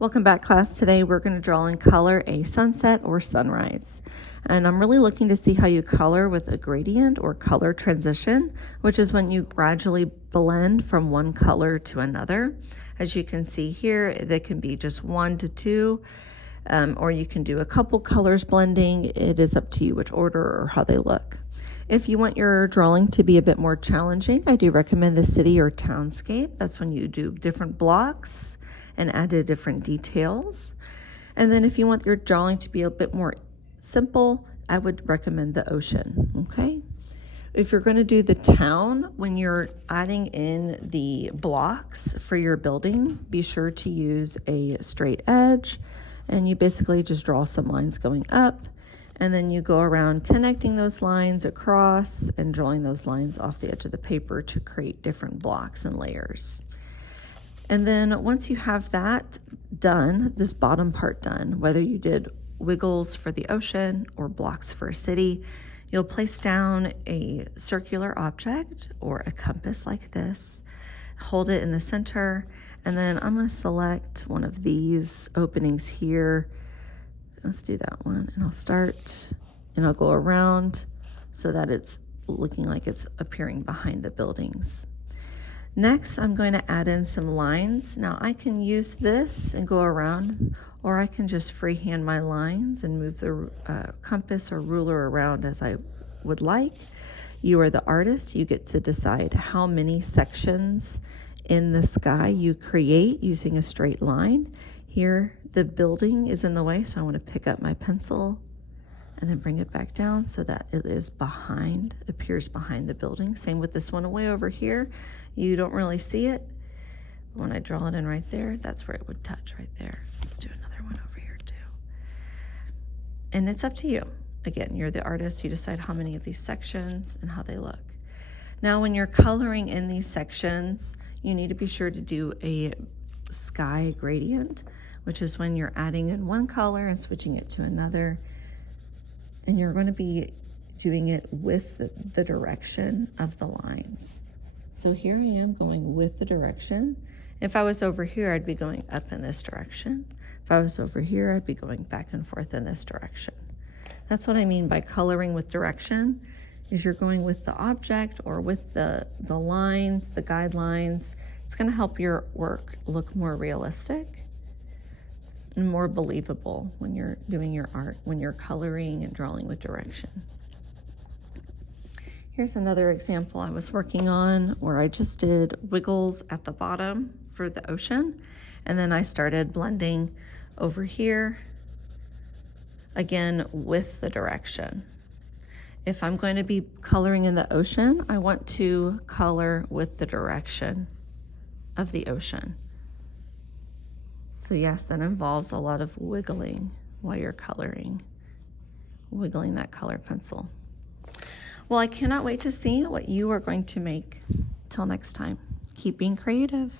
Welcome back, class. Today we're going to draw in color a sunset or sunrise. And I'm really looking to see how you color with a gradient or color transition, which is when you gradually blend from one color to another. As you can see here, they can be just 1 to 2, or you can do a couple colors blending. It is up to you which order or how they look. If you want your drawing to be a bit more challenging, I do recommend the city or townscape. That's when you do different blocks and added different details. And then if you want your drawing to be a bit more simple, I would recommend the ocean, okay? If you're going to do the town, when you're adding in the blocks for your building, be sure to use a straight edge, and you basically just draw some lines going up, and then you go around connecting those lines across and drawing those lines off the edge of the paper to create different blocks and layers. And then once you have that done, this bottom part done, whether you did wiggles for the ocean or blocks for a city, you'll place down a circular object or a compass like this, hold it in the center, and then I'm going to select one of these openings here. Let's do that one, and I'll start and I'll go around so that it's looking like it's appearing behind the buildings. Next, I'm going to add in some lines. Now I can use this and go around, or I can just freehand my lines and move the compass or ruler around as I would like. You are the artist. You get to decide how many sections in the sky you create using a straight line. Here, the building is in the way, so I want to pick up my pencil and then bring it back down so that it is behind, appears behind the building. Same with this one way over here. You don't really see it. When I draw it in right there, that's where it would touch right there. Let's do another one over here too. And it's up to you. Again, you're the artist. You decide how many of these sections and how they look. Now, when you're coloring in these sections, you need to be sure to do a sky gradient, which is when you're adding in one color and switching it to another. And you're going to be doing it with the direction of the lines. So here I am going with the direction. If I was over here, I'd be going up in this direction. If I was over here, I'd be going back and forth in this direction. That's what I mean by coloring with direction, is you're going with the object or with the lines, the guidelines. It's going to help your work look more realistic and more believable when you're doing your art, when you're coloring and drawing with direction. Here's another example I was working on where I just did wiggles at the bottom for the ocean, and then I started blending over here, again with the direction. If I'm going to be coloring in the ocean, I want to color with the direction of the ocean. So yes, that involves a lot of wiggling while you're coloring, wiggling that color pencil. Well, I cannot wait to see what you are going to make. Till next time, keep being creative.